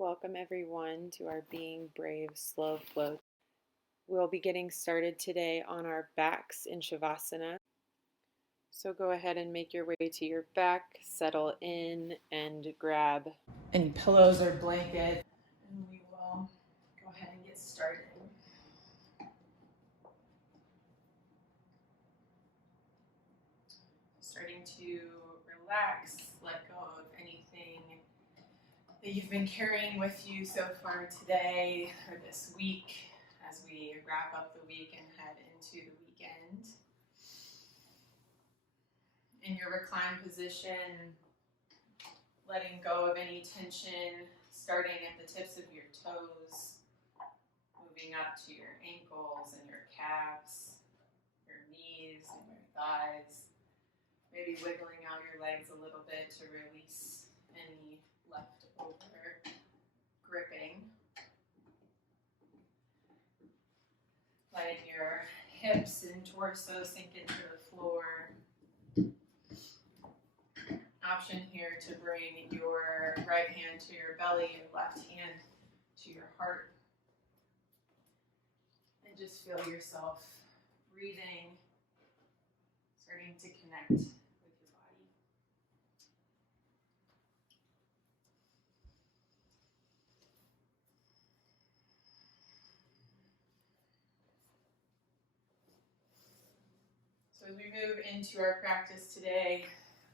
Welcome everyone to our Being Brave Slow Flow. We'll be getting started today on our backs in Shavasana. So go ahead and make your way to your back, settle in, and grab any pillows or blanket, and we will go ahead and get started. Starting to relax, let go of anything that you've been carrying with you so far today or this week as we wrap up the week and head into the weekend. In your reclined position, letting go of any tension, starting at the tips of your toes, moving up to your ankles and your calves, your knees and your thighs, maybe wiggling out your legs a little bit to release any leftover gripping. Letting your hips and torso sink into the floor. Option here to bring your right hand to your belly, your left hand to your heart. And just feel yourself breathing, starting to connect with your body. So as we move into our practice today,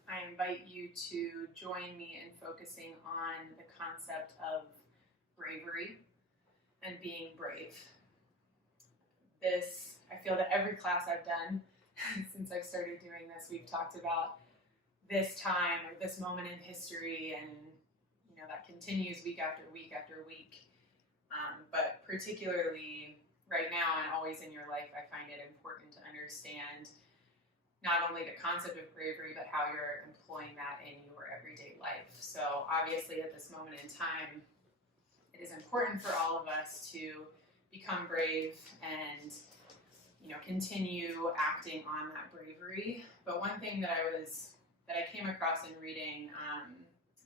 I invite you to join me in focusing on the concept of bravery and being brave. I feel that every class I've done since I've started doing this, we've talked about this time or this moment in history, and that continues week after week after week. But particularly right now and always in your life, I find it important to understand not only the concept of bravery, but how you're employing that in your everyday life. So obviously at this moment in time, it is important for all of us to become brave and continue acting on that bravery. But one thing that I came across in reading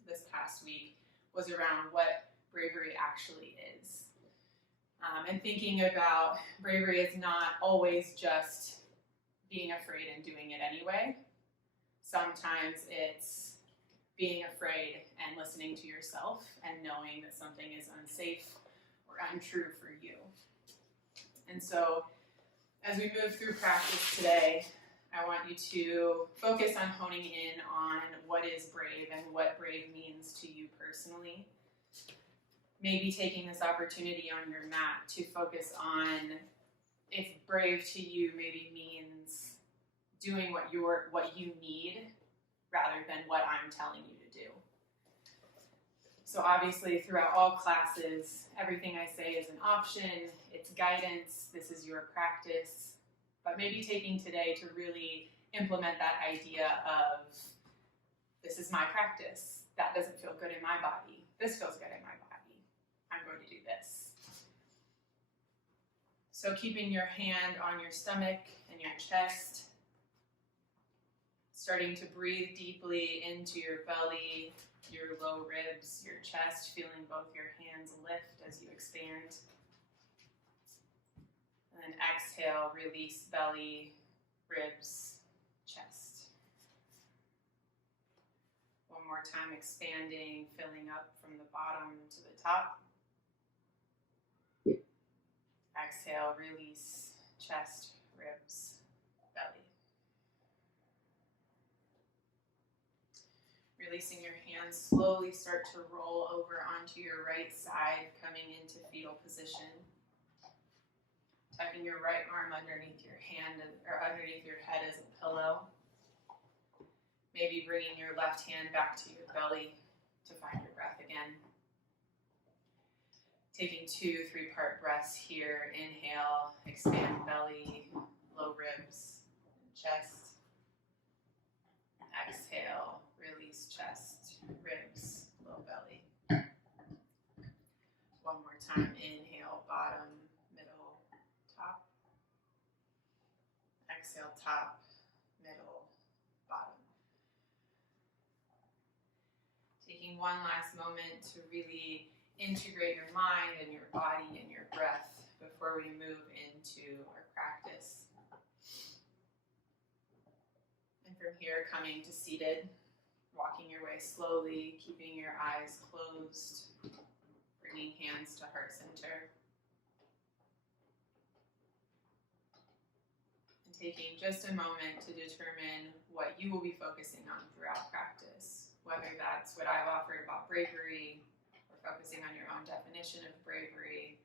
this past week was around what bravery actually is. And thinking about bravery is not always just being afraid and doing it anyway. Sometimes it's being afraid and listening to yourself and knowing that something is unsafe or untrue for you. And so as we move through practice today, I want you to focus on honing in on what is brave and what brave means to you personally. Maybe taking this opportunity on your mat to focus on if brave to you maybe means doing what you need rather than what I'm telling you to do. So obviously throughout all classes, everything I say is an option, it's guidance, this is your practice, but maybe taking today to really implement that idea of this is my practice, that doesn't feel good in my body, this feels good in my body, I'm going to do this. So keeping your hand on your stomach and your chest, starting to breathe deeply into your belly, your low ribs, your chest, feeling both your hands lift as you expand. And then exhale, release belly, ribs, chest. One more time, expanding, filling up from the bottom to the top. Exhale, release, chest, ribs, belly. Releasing your hands, slowly start to roll over onto your right side, coming into fetal position. Tucking your right arm underneath your hand or underneath your head as a pillow. Maybe bringing your left hand back to your belly to find your breath again. Taking 2 3-part breaths here. Inhale, expand belly, low ribs, chest. Exhale, release chest, ribs, low belly. One more time, inhale, bottom, middle, top. Exhale, top, middle, bottom. Taking one last moment to really integrate your mind and your body and your breath before we move into our practice. And from here, coming to seated, walking your way slowly, keeping your eyes closed, bringing hands to heart center. And taking just a moment to determine what you will be focusing on throughout practice, whether that's what I've offered about bravery, or focusing on your own definition of bravery,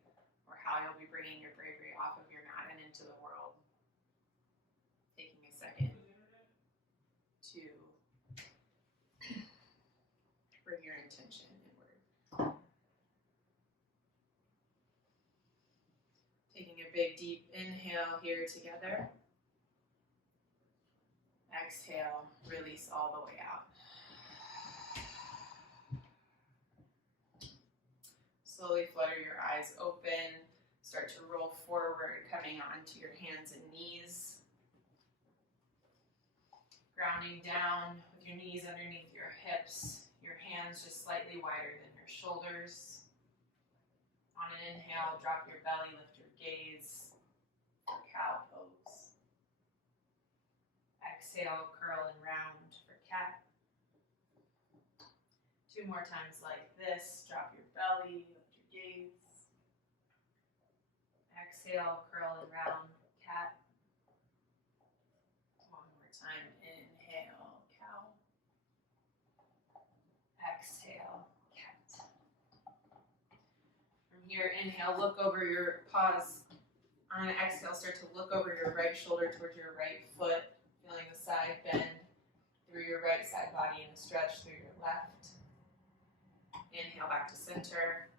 or how you'll be bringing your bravery off of your mat and into the world. Taking a second to bring your intention inward. Taking a big deep inhale here together. Exhale, release all the way out. Slowly flutter your eyes open. Start to roll forward, coming onto your hands and knees. Grounding down with your knees underneath your hips, your hands just slightly wider than your shoulders. On an inhale, drop your belly, lift your gaze for cow pose. Exhale, curl and round for cat. 2 more times like this. Drop your belly, lift your gaze. Exhale, curl and round for cat. 1 more time. Inhale, cow. Exhale, cat. From here, inhale, look over your paws. On an exhale, start to look over your right shoulder towards your right foot, feeling the side bend through your right side body and a stretch through your left. Inhale back to center.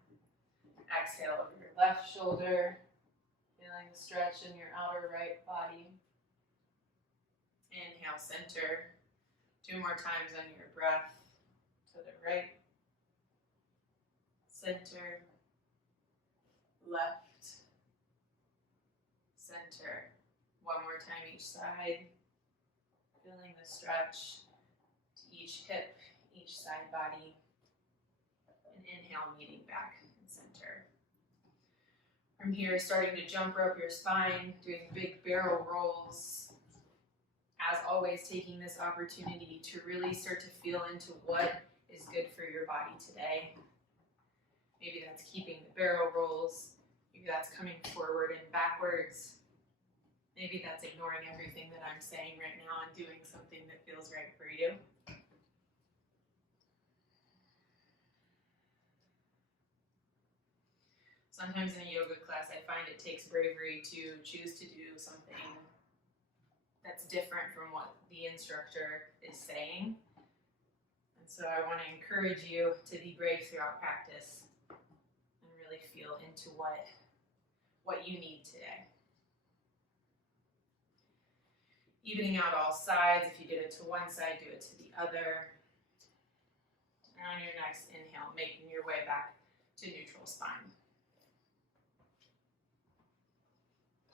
Exhale over your left shoulder, feeling the stretch in your outer right body. Inhale, center. 2 more times on your breath. To the right, center, left, center. 1 more time each side. Feeling the stretch to each hip, each side body. And inhale, meeting back in center. From here, starting to jump rope your spine, doing big barrel rolls. As always, taking this opportunity to really start to feel into what is good for your body today. Maybe that's keeping the barrel rolls. Maybe that's coming forward and backwards. Maybe that's ignoring everything that I'm saying right now and doing something that feels right for you. Sometimes in a yoga class, I find it takes bravery to choose to do something that's different from what the instructor is saying. And so I want to encourage you to be brave throughout practice and really feel into what you need today. Evening out all sides. If you did it to one side, do it to the other. And on your next inhale, making your way back to neutral spine.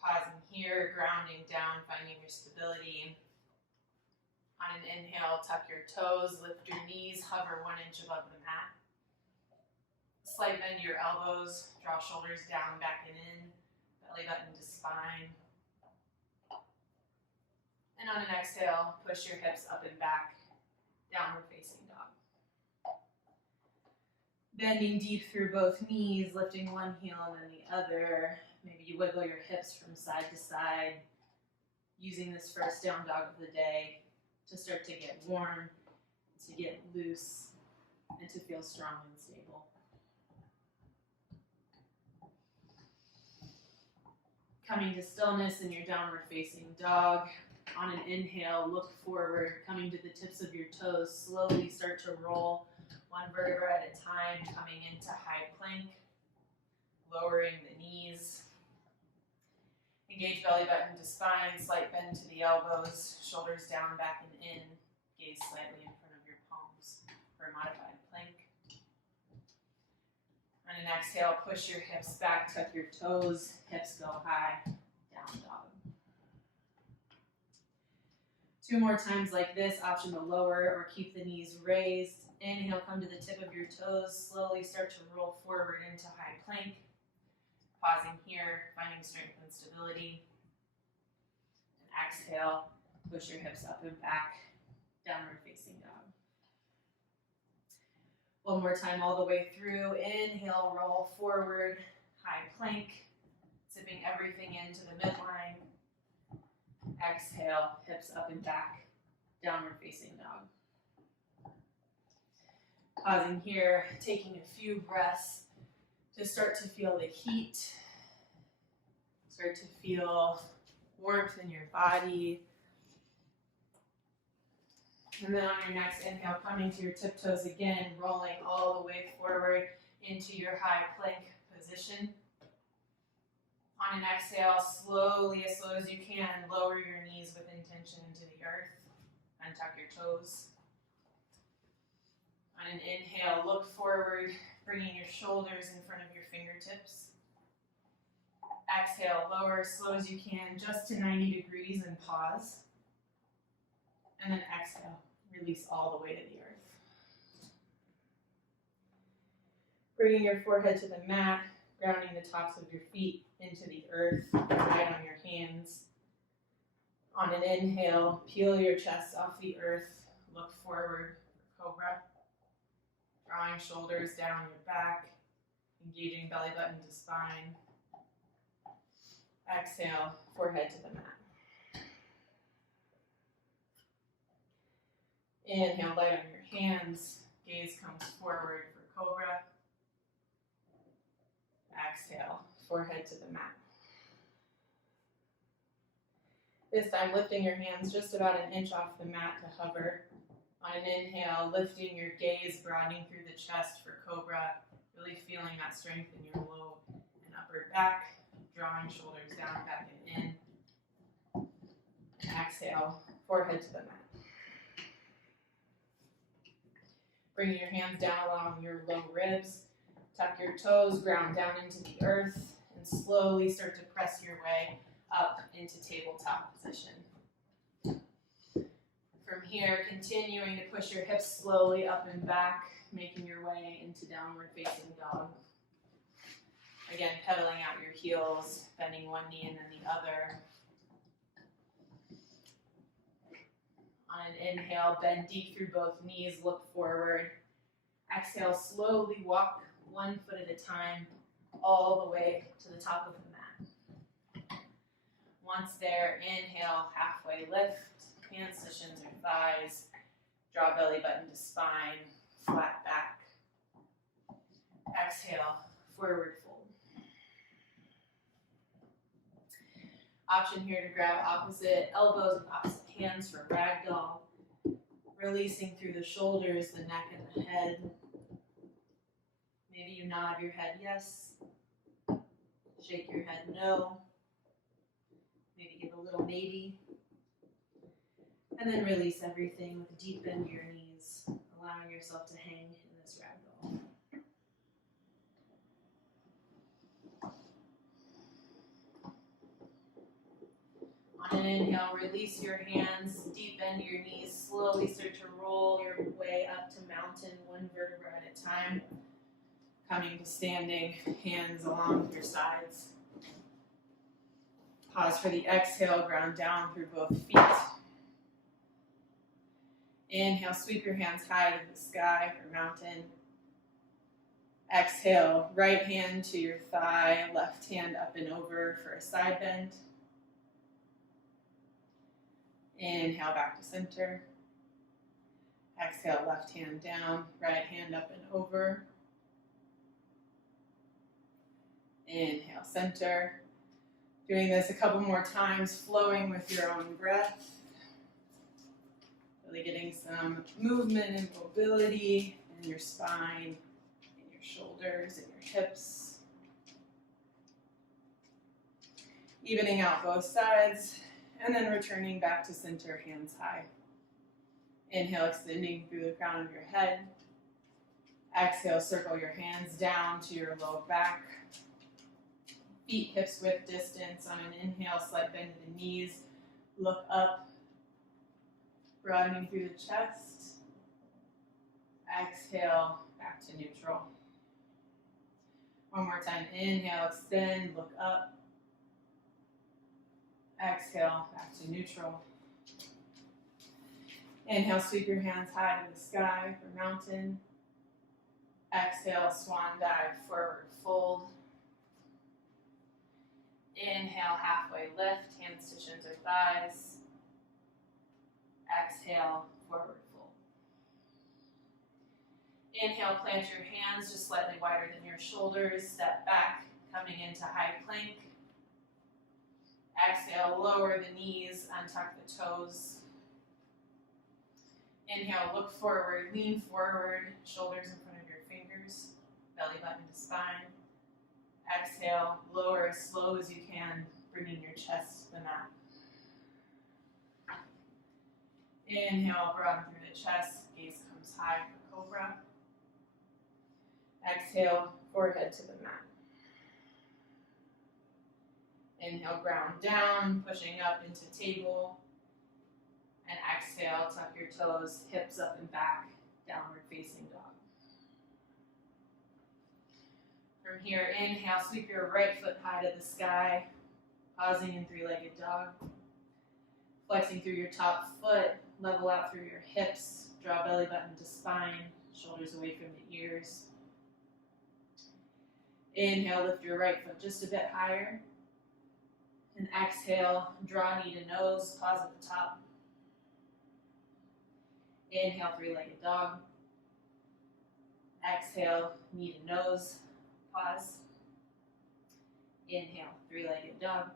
Pausing here, grounding down, finding your stability. On an inhale, tuck your toes, lift your knees, hover 1 inch above the mat. Slight bend to your elbows, draw shoulders down, back and in, belly button to spine. And on an exhale, push your hips up and back, downward facing dog. Bending deep through both knees, lifting one heel and then the other. Maybe you wiggle your hips from side to side, using this first down dog of the day to start to get warm, to get loose, and to feel strong and stable. Coming to stillness in your downward facing dog. On an inhale, look forward, coming to the tips of your toes, slowly start to roll 1 vertebra at a time, coming into high plank, lowering the knees. Engage belly button to spine, slight bend to the elbows, shoulders down, back and in, gaze slightly in front of your palms for a modified plank. On an exhale, push your hips back, tuck your toes, hips go high, down dog. 2 more times like this, option to lower or keep the knees raised. Inhale, come to the tip of your toes. Slowly start to roll forward into high plank. Pausing here, finding strength and stability. And exhale, push your hips up and back, downward facing dog. One more time all the way through. Inhale, roll forward, high plank. Zipping everything into the midline. Exhale, hips up and back, downward facing dog. Pausing here, taking a few breaths to start to feel the heat. Start to feel warmth in your body. And then on your next inhale, coming to your tiptoes again, rolling all the way forward into your high plank position. On an exhale, slowly, as slow as you can, lower your knees with intention into the earth. Untuck your toes. On an inhale, look forward, bringing your shoulders in front of your fingertips. Exhale, lower as slow as you can, just to 90 degrees and pause. And then exhale, release all the way to the earth. Bringing your forehead to the mat, grounding the tops of your feet into the earth, right on your hands. On an inhale, peel your chest off the earth, look forward for cobra. Drawing shoulders down your back, engaging belly button to spine. Exhale, forehead to the mat. Inhale, light on your hands, gaze comes forward for cobra. Exhale, forehead to the mat. This time, lifting your hands just about an inch off the mat to hover. On an inhale, lifting your gaze, broadening through the chest for cobra, really feeling that strength in your low and upper back, drawing shoulders down, back and in. And exhale, forehead to the mat. Bringing your hands down along your low ribs, tuck your toes, ground down into the earth, and slowly start to press your way up into tabletop position. From here, continuing to push your hips slowly up and back, making your way into downward facing dog. Again, pedaling out your heels, bending one knee and then the other. On an inhale, bend deep through both knees, look forward. Exhale, slowly walk one foot at a time, all the way to the top of the mat. Once there, inhale, halfway lift. Hands to shins or thighs, draw belly button to spine, flat back. Exhale, forward fold. Option here to grab opposite elbows with opposite hands for ragdoll. Releasing through the shoulders, the neck and the head. Maybe you nod your head yes, shake your head no, maybe give a little maybe. And then release everything with a deep bend to your knees, allowing yourself to hang in this ragdoll. On an inhale, release your hands, deep bend your knees, slowly start to roll your way up to mountain, one vertebra at a time. Coming to standing, hands along your sides. Pause for the exhale, ground down through both feet. Inhale, sweep your hands high to the sky for mountain. Exhale, right hand to your thigh, left hand up and over for a side bend. Inhale, back to center. Exhale, left hand down, right hand up and over. Inhale, center. Doing this a couple more times, flowing with your own breath. Really getting some movement and mobility in your spine, in your shoulders, in your hips. Evening out both sides, and then returning back to center, hands high. Inhale, extending through the crown of your head. Exhale, circle your hands down to your low back. Feet hips width distance. On an inhale, slight bend to the knees. Look up, broadening through the chest. Exhale, back to neutral. One more time, inhale, extend, look up. Exhale, back to neutral. Inhale, sweep your hands high to the sky for mountain. Exhale, swan dive, forward fold. Inhale, halfway lift, hands to shins or thighs. Exhale, forward fold. Inhale, plant your hands just slightly wider than your shoulders. Step back, coming into high plank. Exhale, lower the knees, untuck the toes. Inhale, look forward, lean forward, shoulders in front of your fingers, belly button to spine. Exhale, lower as slow as you can, bringing your chest to the mat. Inhale, broaden through the chest, gaze comes high for cobra. Exhale, forehead to the mat. Inhale, ground down, pushing up into table. And exhale, tuck your toes, hips up and back, downward facing dog. From here, inhale, sweep your right foot high to the sky, pausing in three-legged dog. Flexing through your top foot, level out through your hips, draw belly button to spine, shoulders away from the ears. Inhale, lift your right foot just a bit higher. And exhale, draw knee to nose, pause at the top. Inhale, three-legged dog. Exhale, knee to nose, pause. Inhale, three-legged dog.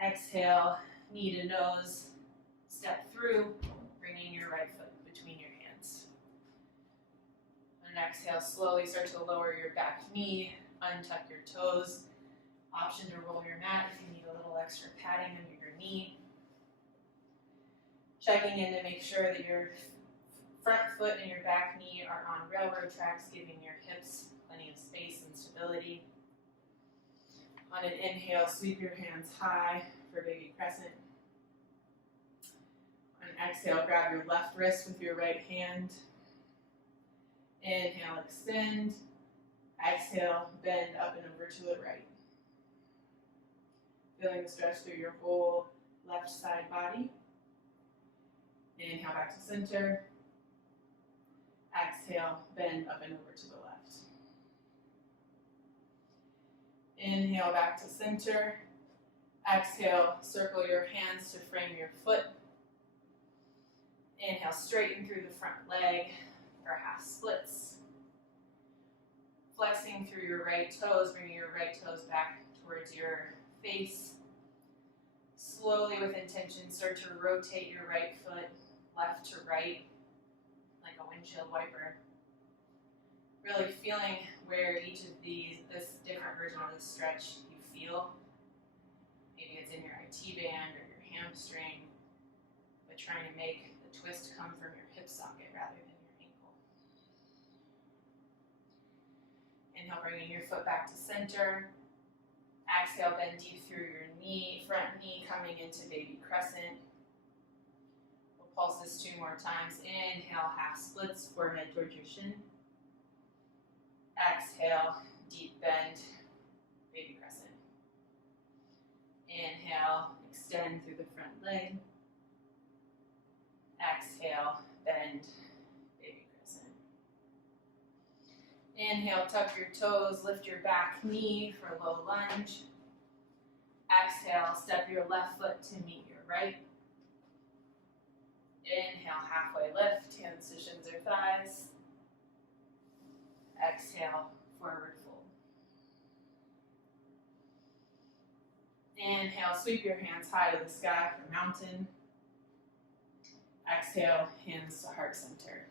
Exhale, knee to nose, step through, bringing your right foot between your hands. And exhale, slowly start to lower your back knee, untuck your toes. Option to roll your mat if you need a little extra padding under your knee. Checking in to make sure that your front foot and your back knee are on railroad tracks, giving your hips plenty of space and stability. On an inhale, sweep your hands high for baby crescent. On an exhale, grab your left wrist with your right hand. Inhale, extend. Exhale, bend up and over to the right. Feeling the stretch through your whole left side body. Inhale, back to center. Exhale, bend up and over to the left. Inhale, back to center. Exhale, circle your hands to frame your foot. Inhale, straighten through the front leg for half splits. Flexing through your right toes, bringing your right toes back towards your face. Slowly, with intention, start to rotate your right foot left to right, like a windshield wiper. Really feeling where each of this different version of this stretch you feel. Maybe it's in your IT band or your hamstring, but trying to make the twist come from your hip socket rather than your ankle. Inhale, bringing your foot back to center. Exhale, bend deep through your knee, front knee coming into baby crescent. We'll pulse this 2 more times. Inhale, half splits, forehead towards your shin. Exhale, deep bend, baby crescent. Inhale, extend through the front leg. Exhale, bend, baby crescent. Inhale, tuck your toes, lift your back knee for a low lunge. Exhale, step your left foot to meet your right. Inhale, halfway lift, hands to shins or thighs. Exhale, forward fold. Inhale, sweep your hands high to the sky for mountain. Exhale, hands to heart center.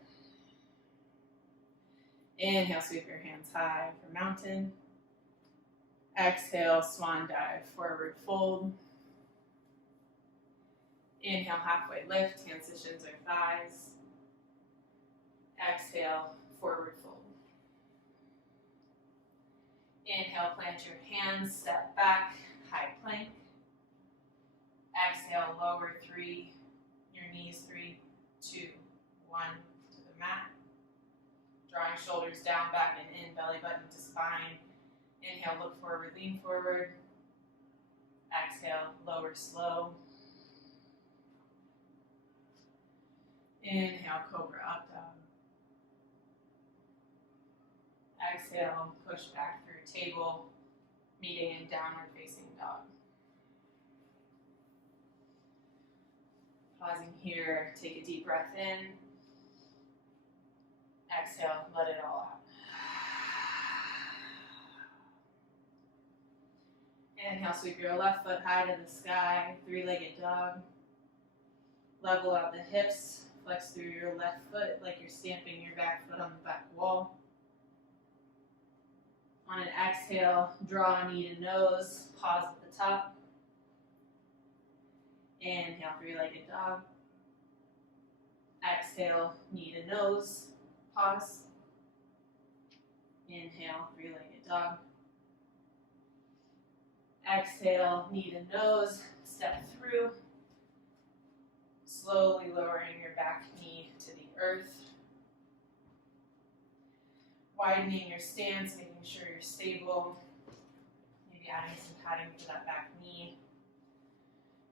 Inhale, sweep your hands high for mountain. Exhale, swan dive, forward fold. Inhale, halfway lift, hands to shins or thighs. Exhale, forward fold. Inhale, plant your hands, step back, high plank. Exhale, lower 3, your knees 3, 2, 1 to the mat. Drawing shoulders down, back and in, belly button to spine. Inhale, look forward, lean forward. Exhale, lower slow. Inhale, cobra, up dog. Exhale, push back through table, meeting in downward facing dog. Pausing here, take a deep breath in. Exhale, let it all out. Inhale, sweep your left foot high to the sky, three-legged dog. Level out the hips, flex through your left foot like you're stamping your back foot on the back wall. On an exhale, draw a knee to nose, pause at the top. Inhale, three-legged dog. Exhale, knee to nose, pause. Inhale, three-legged dog. Exhale, knee to nose, step through. Slowly lowering your back knee to the earth. Widening your stance, making sure you're stable. Maybe adding some padding for that back knee.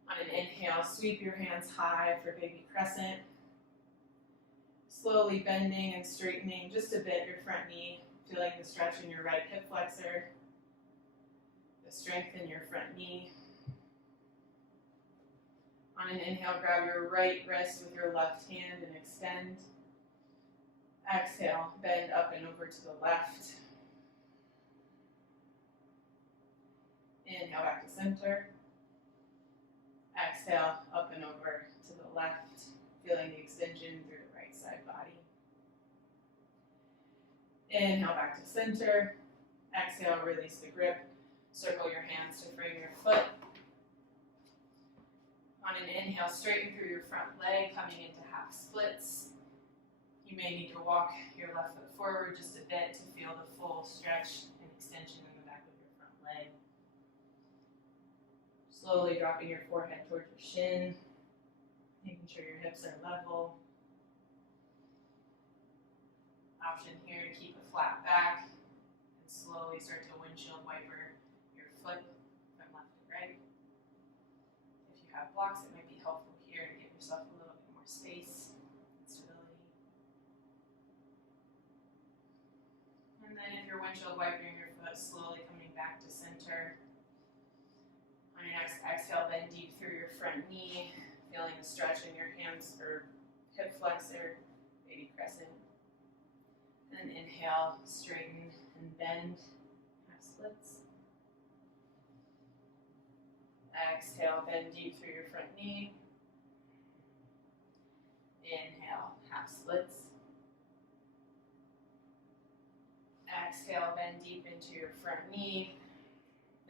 On an inhale, sweep your hands high for baby crescent. Slowly bending and straightening just a bit your front knee. Feeling the stretch in your right hip flexor. The strength in your front knee. On an inhale, grab your right wrist with your left hand and extend. Exhale, bend up and over to the left. Inhale, back to center. Exhale, up and over to the left, feeling the extension through the right side body. Inhale, back to center. Exhale, release the grip. Circle your hands to frame your foot. On an inhale, straighten through your front leg, coming into half splits. You may need to walk your left foot forward just a bit to feel the full stretch and extension in the back of your front leg. Slowly dropping your forehead towards your shin, making sure your hips are level. Option here to keep a flat back and slowly start to windshield wiper your foot from left to right. If you have blocks, it might be helpful here to give yourself a little bit more space and stability. And then if you're windshield wiping your foot, slowly coming back to center. On your next exhale, bend deep through your front knee, feeling the stretch in your hands or hip flexor, baby crescent. And inhale, straighten and bend, half splits. Exhale, bend deep through your front knee. Inhale, half splits. Exhale, bend deep into your front knee.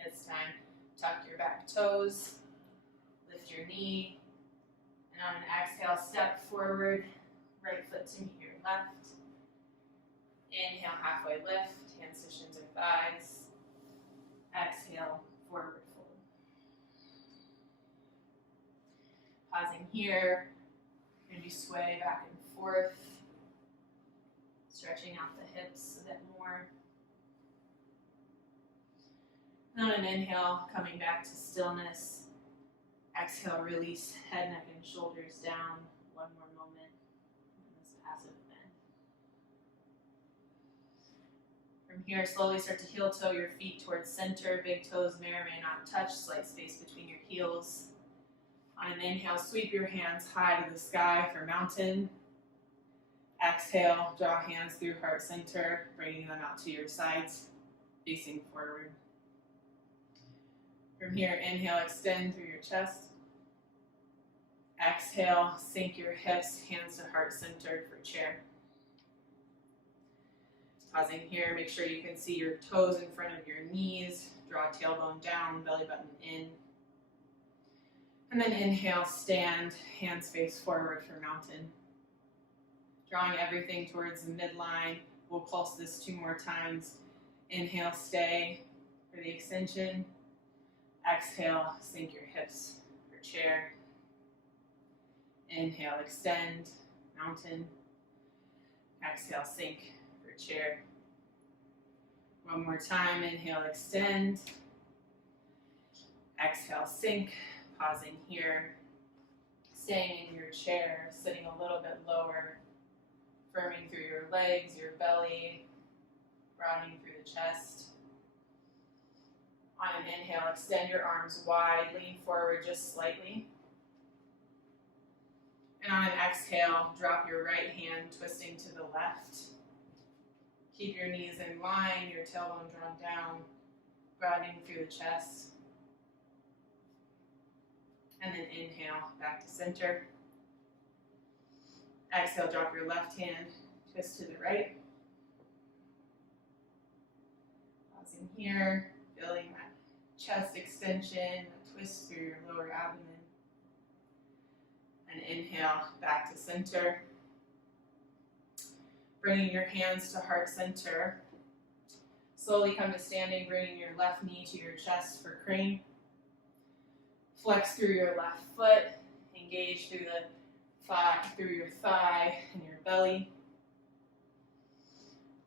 This time, tuck your back toes, lift your knee, and on an exhale, step forward, right foot to meet your left. Inhale, halfway lift, hands to shins or thighs. Exhale, forward fold. Pausing here, maybe sway back and forth, stretching out the hips a bit more. And on an inhale, coming back to stillness. Exhale, release head, neck, and shoulders down. One more moment in this passive bend. From here, slowly start to heel toe your feet towards center. Big toes may or may not touch, slight space between your heels. On an inhale, sweep your hands high to the sky for mountain. Exhale, draw hands through heart center, bringing them out to your sides, facing forward. From here, inhale, extend through your chest. Exhale, sink your hips, hands to heart center for chair. Pausing here, make sure you can see your toes in front of your knees. Draw tailbone down, belly button in. And then inhale, stand, hands face forward for mountain. Drawing everything towards the midline. We'll pulse this 2 more times. Inhale, stay for the extension. Exhale, sink your hips for chair. Inhale, extend, mountain. Exhale, sink for chair. One more time, inhale, extend. Exhale, sink, pausing here. Staying in your chair, sitting a little bit lower, firming through your legs, your belly, broadening through the chest. On an inhale, extend your arms wide, lean forward just slightly. And on an exhale, drop your right hand, twisting to the left. Keep your knees in line, your tailbone drawn down, broadening through the chest. And then inhale, back to center. Exhale, drop your left hand, twist to the right. Pausing here, feeling that chest extension, a twist through your lower abdomen. And inhale, back to center. Bringing your hands to heart center. Slowly come to standing, bringing your left knee to your chest for crane. Flex through your left foot, engage through through your thigh and your belly.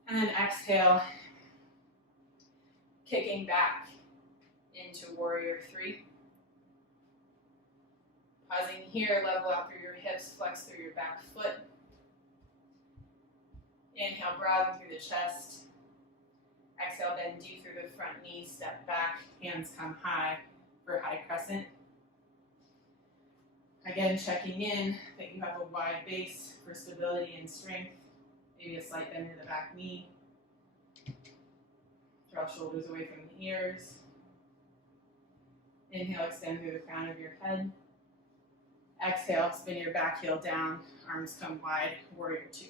And then exhale, kicking back into warrior three. Pausing here, level out through your hips, flex through your back foot. Inhale, broaden through the chest. Exhale, bend deep through the front knee, step back, hands come high for high crescent. Again, checking in that you have a wide base for stability and strength. Maybe a slight bend in the back knee. Draw shoulders away from the ears. Inhale, extend through the crown of your head. Exhale, spin your back heel down, arms come wide, warrior two.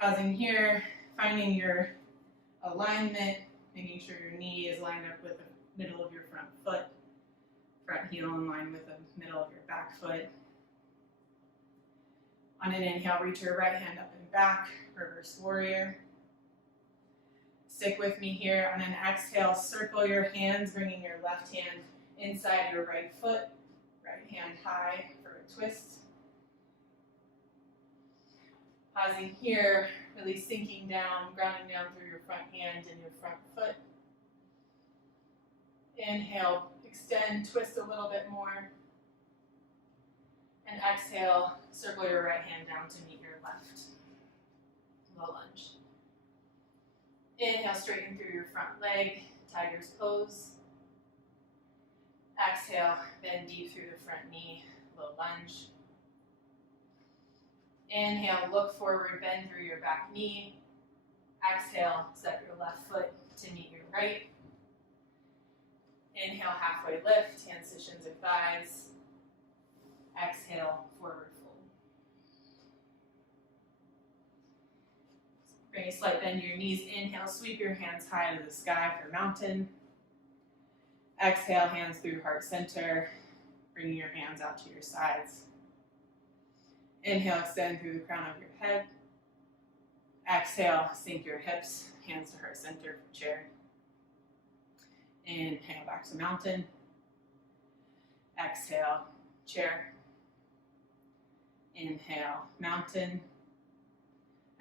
Pausing here, finding your alignment, making sure your knee is lined up with the middle of your front foot. Front heel in line with the middle of your back foot. On an inhale, reach your right hand up and back, reverse warrior. Stick with me here. On an exhale, circle your hands, bringing your left hand inside your right foot, right hand high for a twist. Pausing here, really sinking down, grounding down through your front hand and your front foot. Inhale, extend, twist a little bit more. And exhale, circle your right hand down to meet your left. Low lunge. Inhale, straighten through your front leg, tiger's pose. Exhale, bend deep through the front knee, low lunge. Inhale, look forward, bend through your back knee. Exhale, step your left foot to meet your right. Inhale, halfway lift, hands to shins or thighs. Exhale, forward fold. Bring a slight bend to your knees. Inhale, sweep your hands high to the sky for mountain. Exhale, hands through heart center, bringing your hands out to your sides. Inhale, extend through the crown of your head. Exhale, sink your hips, hands to heart center for chair. Inhale, back to mountain. Exhale, chair. Inhale, mountain.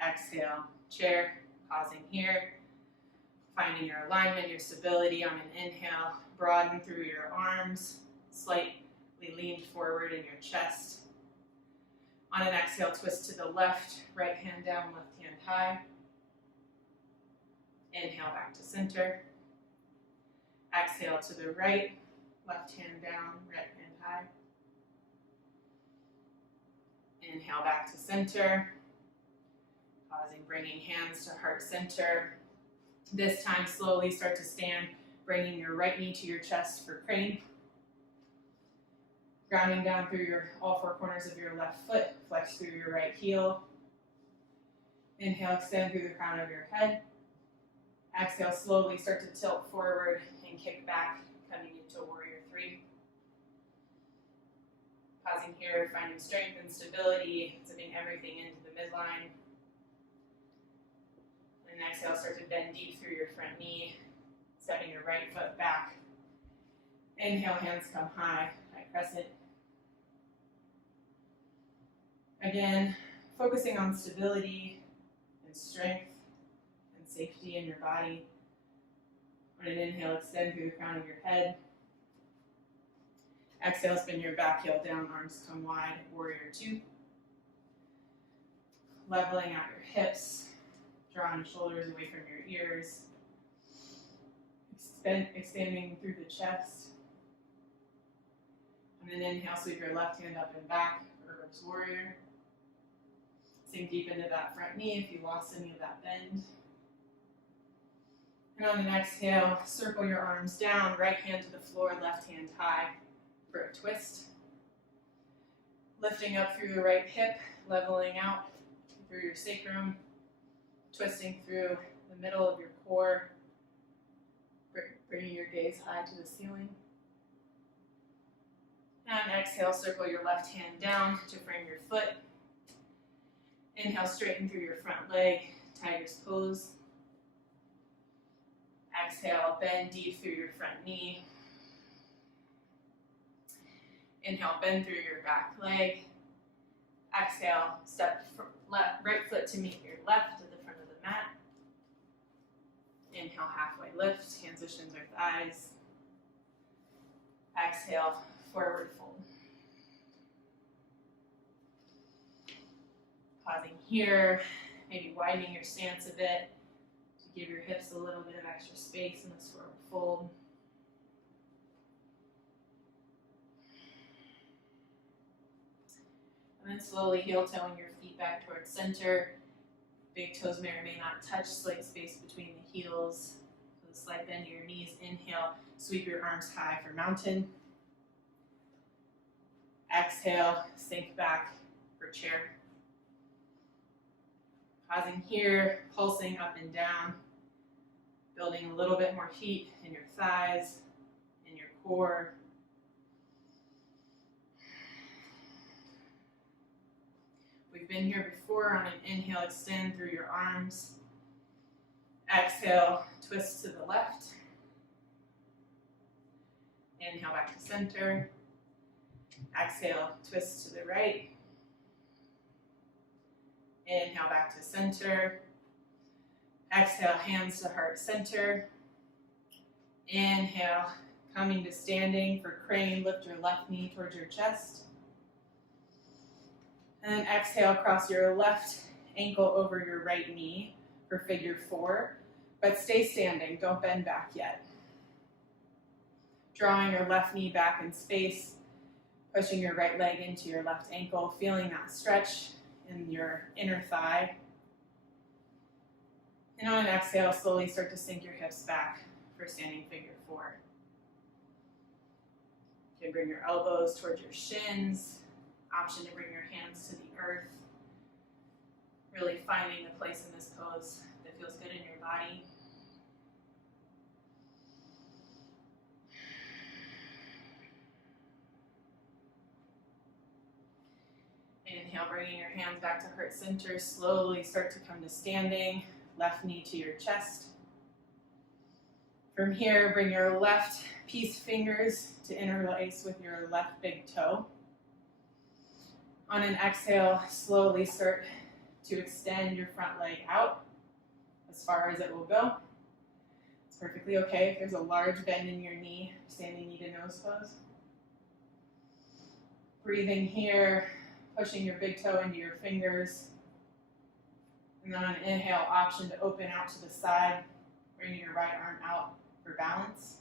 Exhale, chair. Pausing here. Finding your alignment, your stability. On an inhale, broaden through your arms. Slightly leaned forward in your chest. On an exhale, twist to the left. Right hand down, left hand high. Inhale, back to center. Exhale to the right, left hand down, right hand high. Inhale back to center. Pausing, bringing hands to heart center. This time, slowly start to stand, bringing your right knee to your chest for crane. Grounding down through all four corners of your left foot, flex through your right heel. Inhale, extend through the crown of your head. Exhale, slowly start to tilt forward and kick back, coming into warrior three. Pausing here, finding strength and stability, zipping everything into the midline. And exhale, start to bend deep through your front knee, stepping your right foot back. Inhale, hands come high, high crescent. Again, focusing on stability and strength and safety in your body. On an inhale, extend through the crown of your head. Exhale, spin your back heel down, arms come wide, warrior two. Leveling out your hips, drawing your shoulders away from your ears. Expanding through the chest. And then inhale, sweep your left hand up and back, reverse warrior. Sink deep into that front knee if you lost any of that bend. And on an exhale, circle your arms down, right hand to the floor, left hand high for a twist. Lifting up through the right hip, leveling out through your sacrum, twisting through the middle of your core, bringing your gaze high to the ceiling. And exhale, circle your left hand down to frame your foot. Inhale, straighten through your front leg, tiger's pose. Exhale, bend deep through your front knee. Inhale, bend through your back leg. Exhale, step right foot to meet your left at the front of the mat. Inhale, halfway lift, hands to shins or thighs. Exhale, forward fold. Pausing here, maybe widening your stance a bit to give your hips a little bit of extra space in this forward fold. And then slowly heel-toeing your feet back towards center. Big toes may or may not touch, slight space between the heels. So the slight bend to your knees. Inhale, sweep your arms high for mountain. Exhale, sink back for chair. Pausing here, pulsing up and down, building a little bit more heat in your thighs, in your core. We've been here before. On an inhale, extend through your arms. Exhale, twist to the left. Inhale back to center. Exhale, twist to the right. Inhale back to center. Exhale, hands to heart center. Inhale, coming to standing for crane, lift your left knee towards your chest. And then exhale, cross your left ankle over your right knee for figure four, but stay standing, don't bend back yet. Drawing your left knee back in space, pushing your right leg into your left ankle, feeling that stretch in your inner thigh. And on an exhale, slowly start to sink your hips back for standing figure four. You can bring your elbows towards your shins. Option to bring your hands to the earth. Really finding the place in this pose that feels good in your body. Inhale, bringing your hands back to heart center. Slowly start to come to standing. Left knee to your chest. From here, bring your left peace fingers to interlace with your left big toe. On an exhale, slowly start to extend your front leg out as far as it will go. It's perfectly okay if there's a large bend in your knee, standing knee to nose pose. Breathing here, pushing your big toe into your fingers. And then on an inhale, option to open out to the side, bringing your right arm out for balance.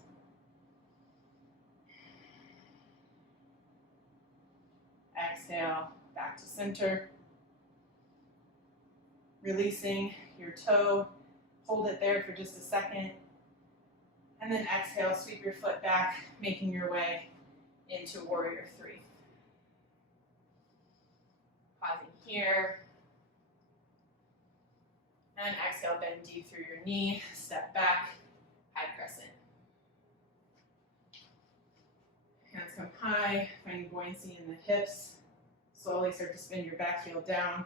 Exhale, back to center. Releasing your toe, hold it there for just a second. And then exhale, sweep your foot back, making your way into warrior three. Pausing here. And exhale, bend deep through your knee, step back, high crescent. Hands come high, finding buoyancy in the hips. Slowly start to spin your back heel down.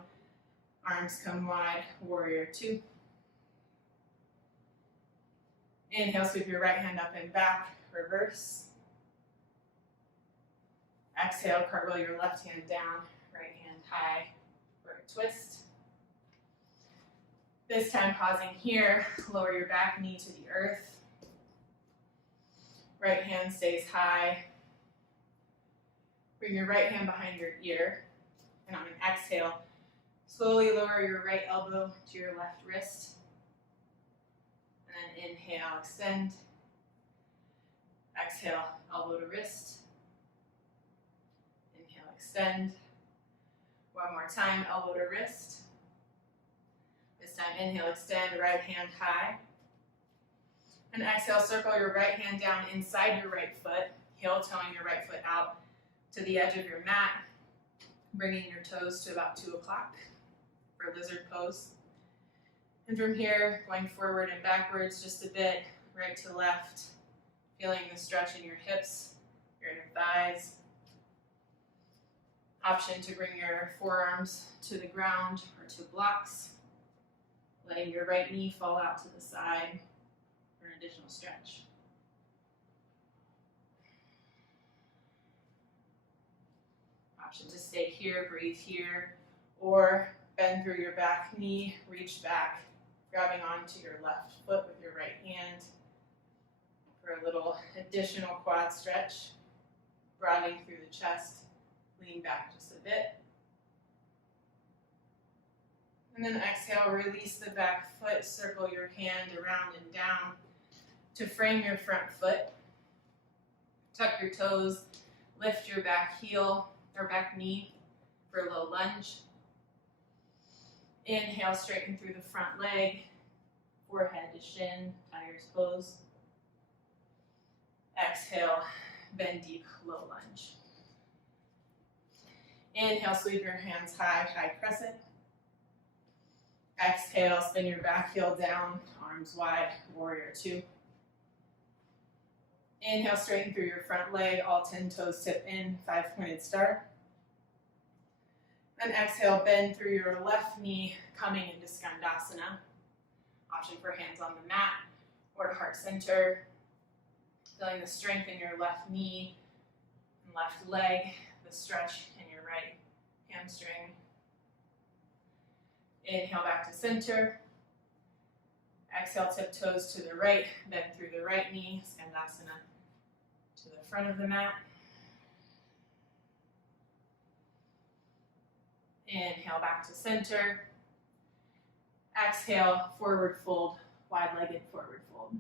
Arms come wide, warrior two. Inhale, sweep your right hand up and back, reverse. Exhale, cartwheel your left hand down, right hand high for a twist. This time pausing here, lower your back knee to the earth. Right hand stays high. Bring your right hand behind your ear. And on an exhale, slowly lower your right elbow to your left wrist. And then inhale, extend. Exhale, elbow to wrist. Inhale, extend. One more time, elbow to wrist. This time, inhale, extend, right hand high. And exhale, circle your right hand down inside your right foot, heel-toeing your right foot out to the edge of your mat, bringing your toes to about 2 o'clock for lizard pose. And from here, going forward and backwards just a bit, right to left, feeling the stretch in your hips, your inner thighs. Option to bring your forearms to the ground or to blocks, letting your right knee fall out to the side for an additional stretch. Option to stay here, breathe here, or bend through your back knee, reach back, grabbing onto your left foot with your right hand for a little additional quad stretch, broadening through the chest, lean back just a bit. And then exhale, release the back foot, circle your hand around and down to frame your front foot. Tuck your toes, lift your back heel or back knee for a low lunge. Inhale, straighten through the front leg, forehead to shin, tiger's pose. Exhale, bend deep, low lunge. Inhale, sweep your hands high, high crescent. Exhale, spin your back heel down, arms wide, warrior 2. Inhale, straighten through your front leg, all 10 toes tip in, 5-pointed star. And exhale, bend through your left knee, coming into Skandasana. Option for hands on the mat or to heart center. Feeling the strength in your left knee and left leg, the stretch in your right hamstring. Inhale back to center. Exhale, tip toes to the right, bend through the right knee, Skandasana to the front of the mat. Inhale back to center. Exhale, forward fold, wide-legged forward fold.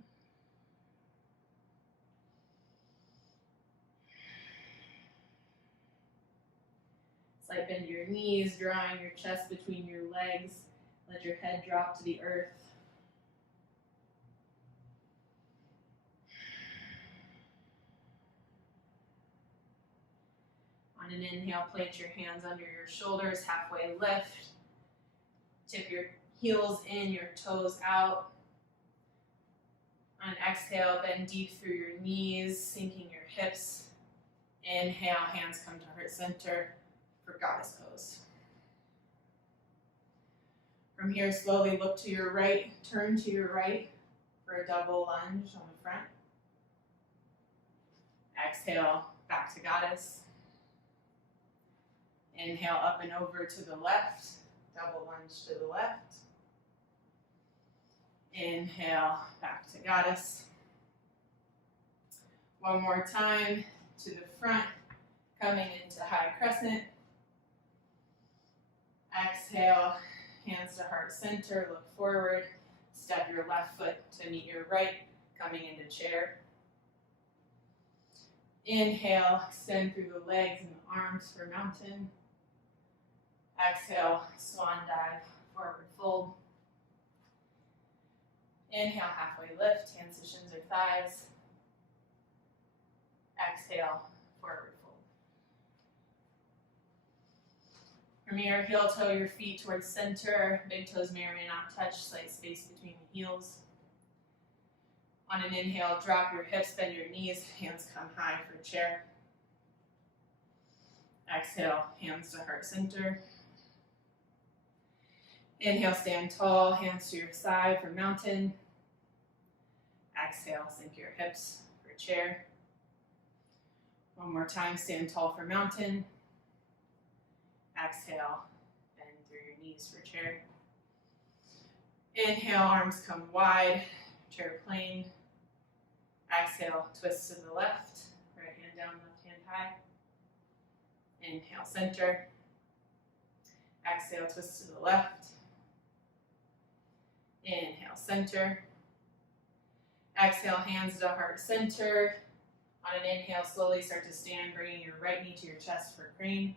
Slight bend your knees, drawing your chest between your legs. Let your head drop to the earth. On an inhale, plant your hands under your shoulders, halfway lift. Tip your heels in, your toes out. On an exhale, bend deep through your knees, sinking your hips. Inhale, hands come to heart center for goddess pose. From here, slowly look to your right, turn to your right for a double lunge on the front. Exhale, back to goddess. Inhale, up and over to the left, double lunge to the left. Inhale, back to goddess. One more time to the front, coming into high crescent. Exhale, hands to heart center, look forward. Step your left foot to meet your right, coming into chair. Inhale, extend through the legs and the arms for mountain. Exhale, swan dive, forward fold. Inhale, halfway lift, hands to shins or thighs. Exhale, forward fold. From here, heel toe your feet towards center. Big toes may or may not touch, slight space between the heels. On an inhale, drop your hips, bend your knees, hands come high for chair. Exhale, hands to heart center. Inhale, stand tall, hands to your side for mountain. Exhale, sink your hips for chair. One more time, stand tall for mountain. Exhale, bend through your knees for chair. Inhale, arms come wide, chair plane. Exhale, twist to the left, right hand down, left hand high. Inhale, center. Exhale, twist to the left. Inhale, center. Exhale, hands to heart center. On an inhale, slowly start to stand, bringing your right knee to your chest for crane.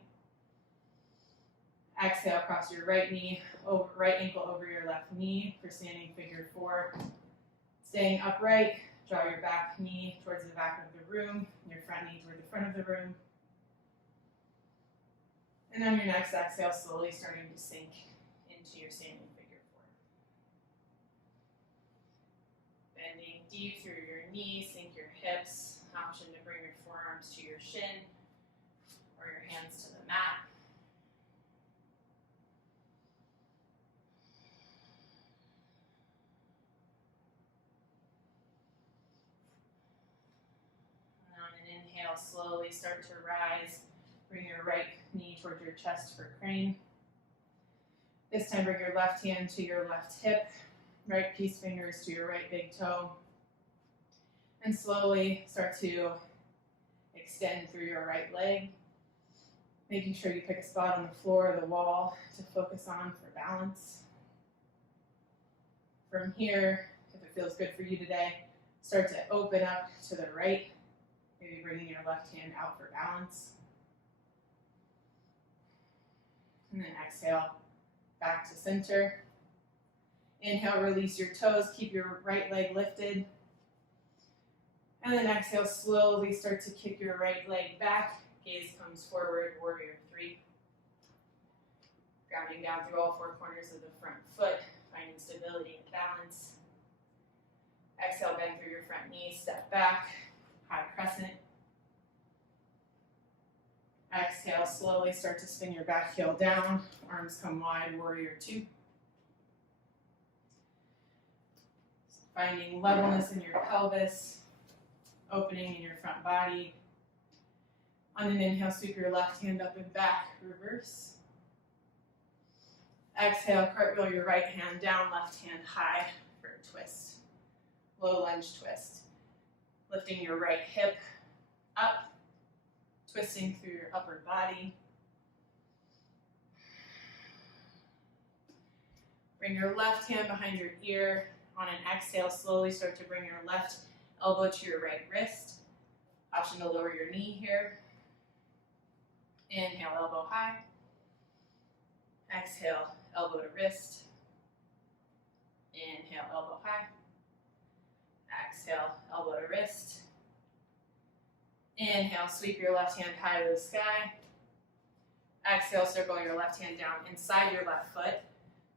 Exhale, cross your right knee, right ankle over your left knee for standing figure 4. Staying upright, draw your back knee towards the back of the room, your front knee toward the front of the room. And on your next exhale, slowly starting to sink into your standing figure 4. Bending deep through your knees, sink your hips. Option to bring your forearms to your shin or your hands to the mat. And on an inhale, slowly start to rise. Bring your right knee towards your chest for crane. This time, bring your left hand to your left hip, right peace fingers to your right big toe. And slowly start to extend through your right leg, making sure you pick a spot on the floor or the wall to focus on for balance. From here, if it feels good for you today, start to open up to the right, maybe bringing your left hand out for balance. And then exhale, back to center. Inhale, release your toes, keep your right leg lifted. And then exhale, slowly start to kick your right leg back. Gaze comes forward, warrior 3. Grounding down through all 4 corners of the front foot, finding stability and balance. Exhale, bend through your front knee, step back, high crescent. Exhale, slowly start to spin your back heel down, arms come wide, warrior 2. Finding levelness in your pelvis. Opening in your front body. On an inhale, sweep your left hand up and back, reverse. Exhale, cartwheel your right hand down, left hand high for a twist. Low lunge twist. Lifting your right hip up, twisting through your upper body. Bring your left hand behind your ear. On an exhale, slowly start to bring your left elbow to your right wrist. Option to lower your knee here. Inhale, elbow high. Exhale, elbow to wrist. Inhale, elbow high. Exhale, elbow to wrist. Inhale, sweep your left hand high to the sky. Exhale, circle your left hand down inside your left foot.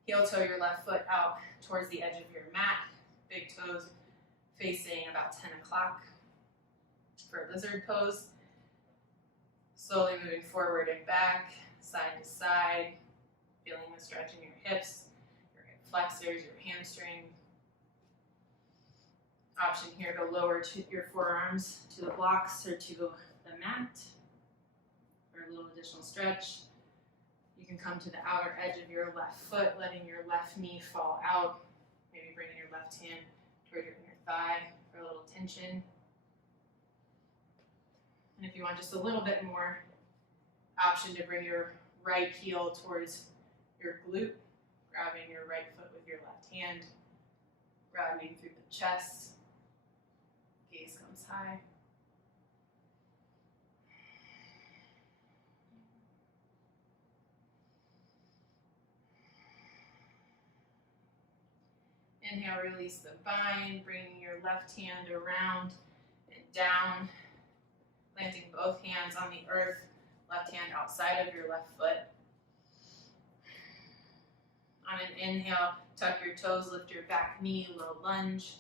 Heel toe your left foot out towards the edge of your mat. Big toes facing about 10 o'clock for a lizard pose. Slowly moving forward and back, side to side, feeling the stretch in your hips, your hip flexors, your hamstring. Option here to lower your forearms to the blocks or to the mat for a little additional stretch. You can come to the outer edge of your left foot, letting your left knee fall out. Maybe bringing your left hand toward your inner thigh for a little tension. And if you want just a little bit more, option to bring your right heel towards your glute, grabbing your right foot with your left hand, grabbing through the chest. Gaze comes high. Inhale, release the bind, bringing your left hand around and down, planting both hands on the earth, left hand outside of your left foot. On an inhale, tuck your toes, lift your back knee, low lunge.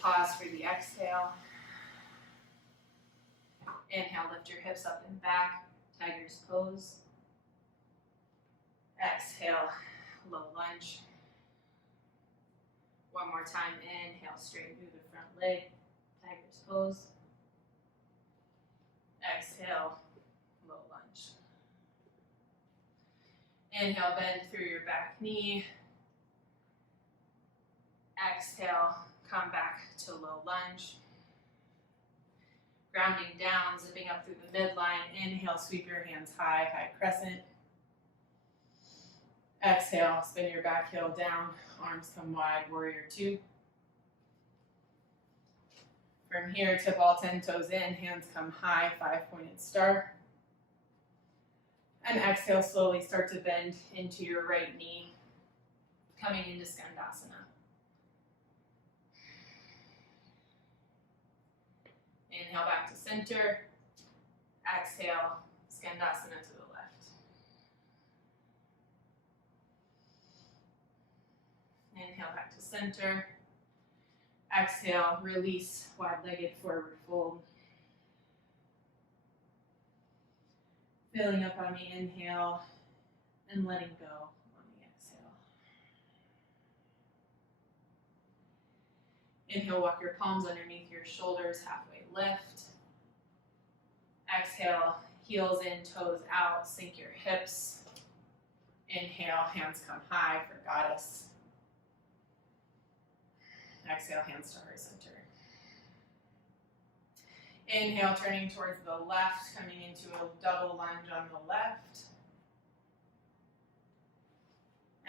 Pause for the exhale. Inhale, lift your hips up and back, tiger's pose. Exhale, low lunge. One more time, inhale, straighten through the front leg, tiger's pose. Exhale, low lunge. Inhale, bend through your back knee. Exhale, come back to low lunge. Grounding down, zipping up through the midline. Inhale, sweep your hands high, high crescent. Exhale, spin your back heel down, arms come wide, warrior two. From here, tip all 10 toes in, hands come high, 5-pointed star. And exhale, slowly start to bend into your right knee, coming into Skandasana. Inhale back to center. Exhale, Skandasana to the left. Inhale back to center. Exhale, release, wide-legged forward fold. Filling up on the inhale and letting go on the exhale. Inhale, walk your palms underneath your shoulders, halfway lift. Exhale, heels in, toes out, sink your hips. Inhale, hands come high for goddess. Exhale, hands to heart center. Inhale, turning towards the left, coming into a double lunge on the left.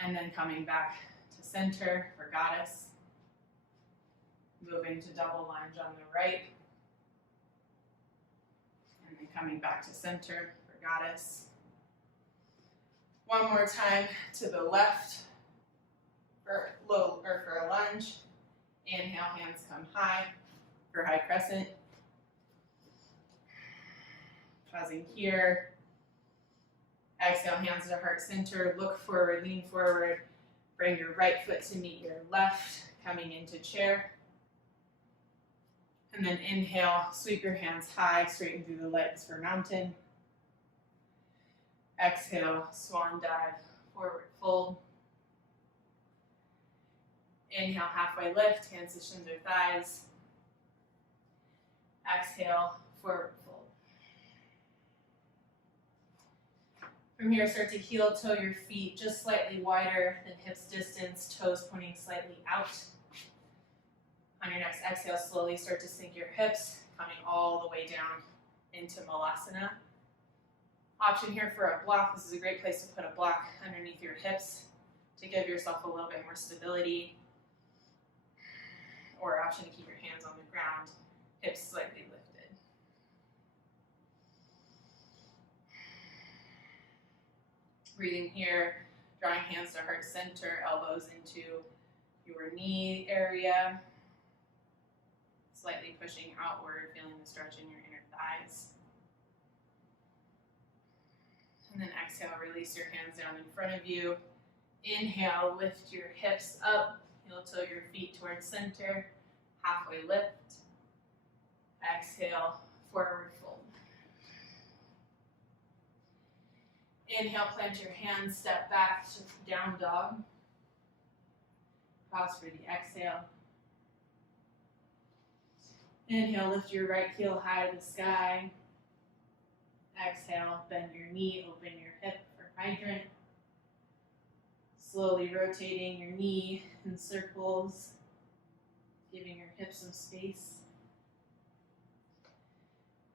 And then coming back to center for goddess. Moving to double lunge on the right. And then coming back to center for goddess. One more time to the left for a lunge. Inhale, hands come high for high crescent. Pausing here. Exhale, hands to heart center. Look forward, lean forward. Bring your right foot to meet your left, coming into chair. And then inhale, sweep your hands high, straighten through the legs for mountain. Exhale, swan dive, forward fold. Inhale, halfway lift, hands to shins or thighs. Exhale, forward fold. From here, start to heel toe your feet just slightly wider than hips distance, toes pointing slightly out. On your next exhale, slowly start to sink your hips, coming all the way down into Malasana. Option here for a block. This is a great place to put a block underneath your hips to give yourself a little bit more stability. Or option to keep your hands on the ground, hips slightly lifted. Breathing here, drawing hands to heart center, elbows into your knee area. Slightly pushing outward, feeling the stretch in your inner thighs. And then exhale, release your hands down in front of you. Inhale, lift your hips up. Heel toe your feet towards center. Halfway lift. Exhale, forward fold. Inhale, plant your hands, step back to down dog. Pause for the exhale. Inhale, lift your right heel high to the sky. Exhale, bend your knee, open your hip for hydrant. Slowly rotating your knee in circles, giving your hips some space.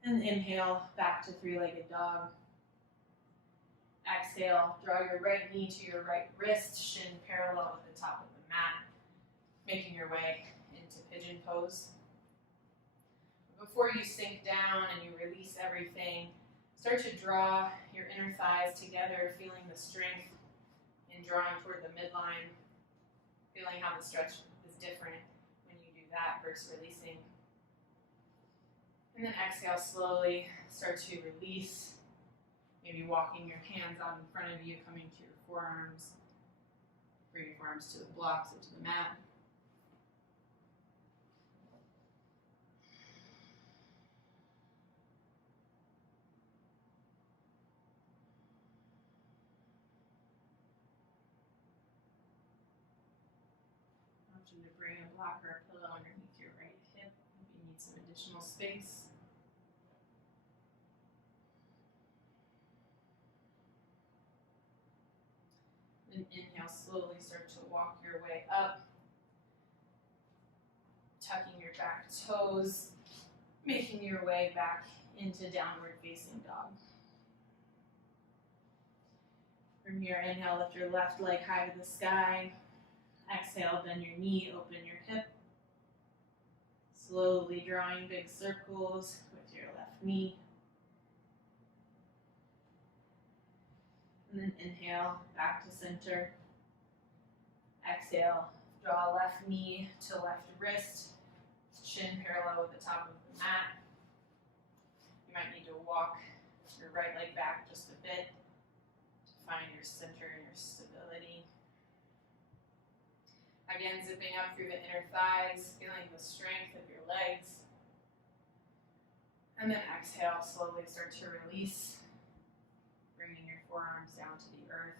And inhale, back to three-legged dog. Exhale, draw your right knee to your right wrist, shin parallel with the top of the mat, making your way into pigeon pose. Before you sink down and you release everything, start to draw your inner thighs together, feeling the strength in drawing toward the midline, feeling how the stretch is different when you do that versus releasing. And then exhale slowly, start to release, maybe walking your hands out in front of you, coming to your forearms, bring your forearms to the blocks or to the mat. Option to bring a block or a pillow underneath your right hip if you need some additional space. And inhale, slowly start to walk your way up, tucking your back toes, making your way back into downward facing dog. From here, inhale, lift your left leg high to the sky. Exhale, bend your knee, open your hip. Slowly drawing big circles with your left knee. And then inhale, back to center. Exhale, draw left knee to left wrist, chin parallel with the top of the mat. You might need to walk your right leg back just a bit to find your center and your stability. Again, zipping up through the inner thighs, feeling the strength of your legs. And then exhale, slowly start to release, bringing your forearms down to the earth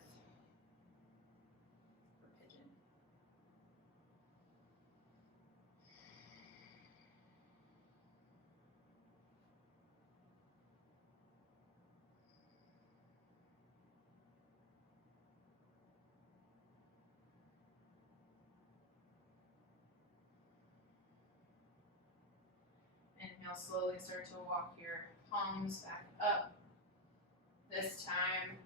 for pigeon. Inhale, slowly start to walk your palms back up. This time,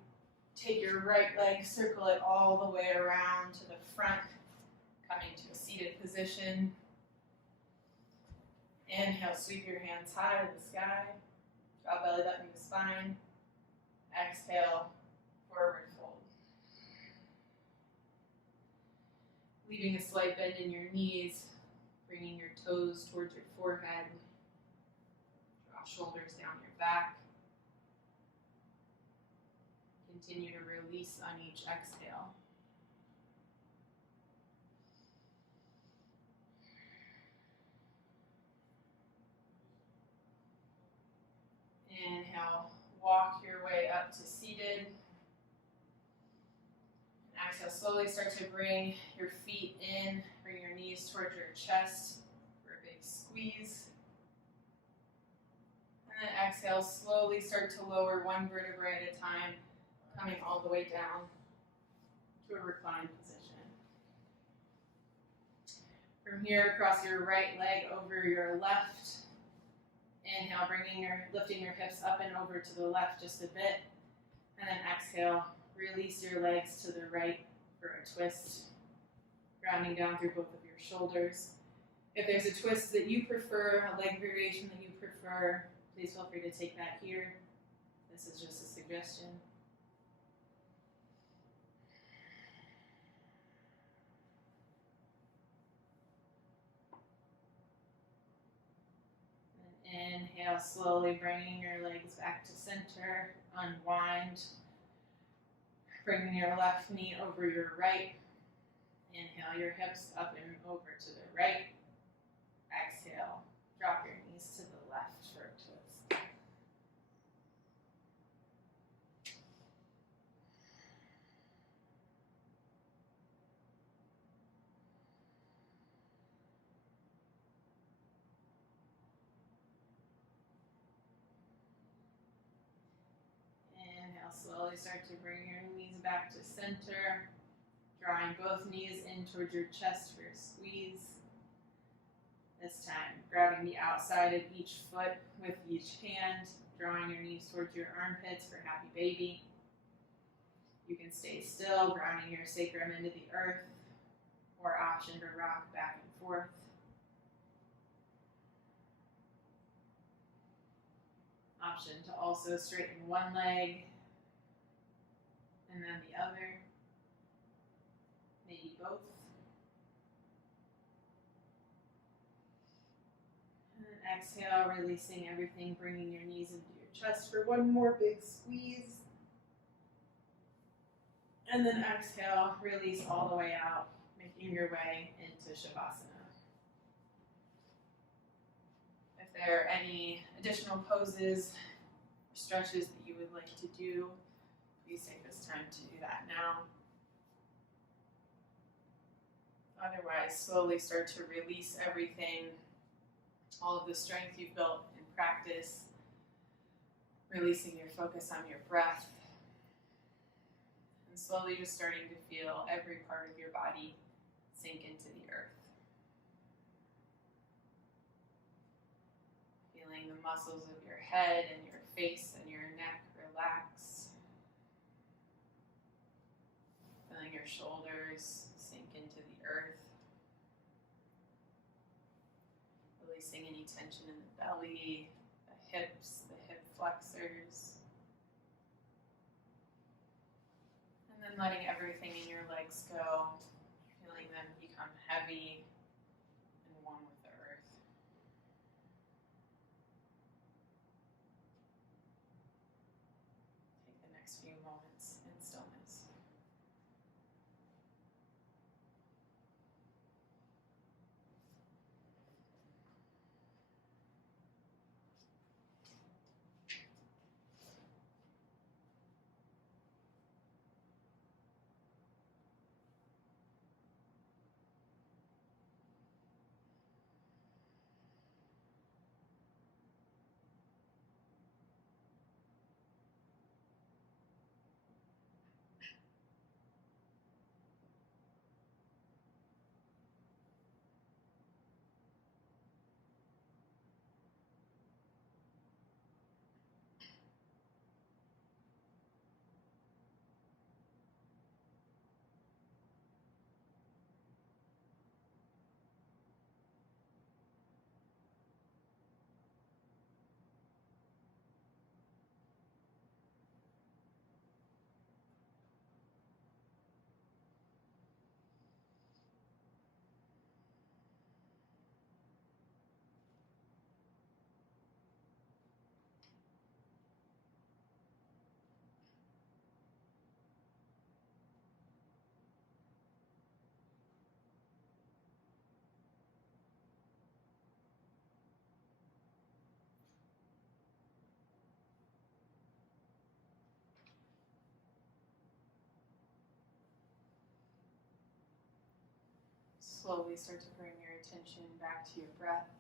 take your right leg, circle it all the way around to the front, coming to a seated position. Inhale, sweep your hands high to the sky. Draw belly button to spine. Exhale, forward fold. Leaving a slight bend in your knees, bringing your toes towards your forehead. Draw shoulders down your back. Continue to release on each exhale. Inhale, walk your way up to seated. Exhale, slowly start to bring your feet in, bring your knees towards your chest for a big squeeze. And then exhale, slowly start to lower one vertebra at a time, coming all the way down to a reclined position. From here, cross your right leg over your left. Inhale, lifting your hips up and over to the left just a bit. And then exhale, release your legs to the right for a twist, grounding down through both of your shoulders. If there's a twist that you prefer, a leg variation that you prefer, please feel free to take that here. This is just a suggestion. Inhale, slowly bringing your legs back to center, unwind. Bringing your left knee over your right. Inhale, your hips up and over to the right. Exhale, drop your knees to the left for a twist. Inhale, slowly start to bring your knees back to center, drawing both knees in towards your chest for a squeeze. This time, grabbing the outside of each foot with each hand, drawing your knees towards your armpits for happy baby. You can stay still, grounding your sacrum into the earth, or option to rock back and forth. Option to also straighten one leg and then the other, maybe both. And then exhale, releasing everything, bringing your knees into your chest for one more big squeeze. And then exhale, release all the way out, making your way into Shavasana. If there are any additional poses or stretches that you would like to do, please take this time to do that now. Otherwise, slowly start to release everything, all of the strength you've built in practice, releasing your focus on your breath, and And slowly just starting to feel every part of your body sink into the earth. Feeling the muscles of your head and your face and your neck relax. Feeling your shoulders sink into the earth. Releasing any tension in the belly, the hips, the hip flexors. And then letting everything in your legs go, feeling them become heavy and one with the earth. Take the next few moments in stillness. Slowly start to bring your attention back to your breath,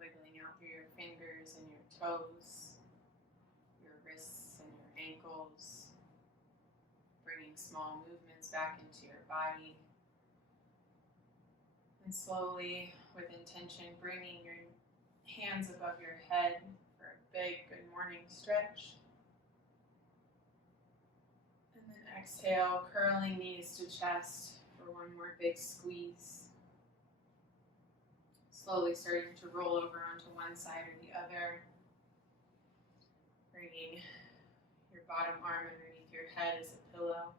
wiggling out through your fingers and your toes, your wrists and your ankles, bringing small movements back into your body, and slowly, with intention, bringing your hands above your head for a big good morning stretch. And then exhale, curling knees to chest for one more big squeeze. Slowly starting to roll over onto one side or the other. Bringing your bottom arm underneath your head as a pillow.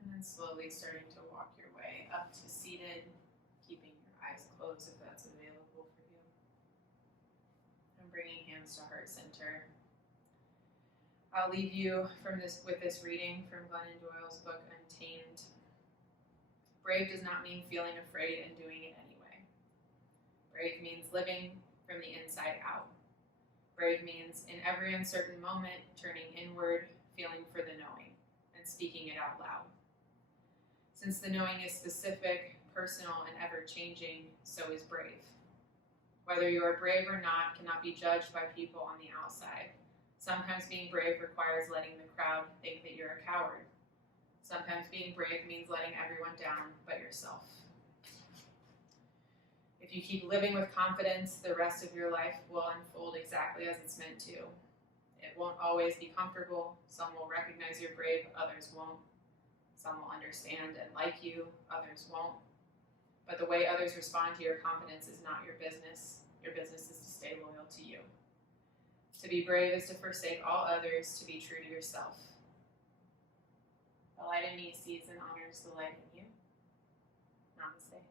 And then slowly starting to walk your way up to seated, keeping your eyes closed if that's available for you. And bringing hands to heart center. I'll leave you with this reading from Glennon Doyle's book, Untamed. Brave does not mean feeling afraid and doing it anyway. Brave means living from the inside out. Brave means in every uncertain moment, turning inward, feeling for the knowing, and speaking it out loud. Since the knowing is specific, personal, and ever-changing, so is brave. Whether you are brave or not cannot be judged by people on the outside. Sometimes being brave requires letting the crowd think that you're a coward. Sometimes being brave means letting everyone down but yourself. If you keep living with confidence, the rest of your life will unfold exactly as it's meant to. It won't always be comfortable. Some will recognize you're brave, others won't. Some will understand and like you, others won't. But the way others respond to your confidence is not your business. Your business is to stay loyal to you. To be brave is to forsake all others, to be true to yourself. The light in me sees and honors the light in you. Namaste.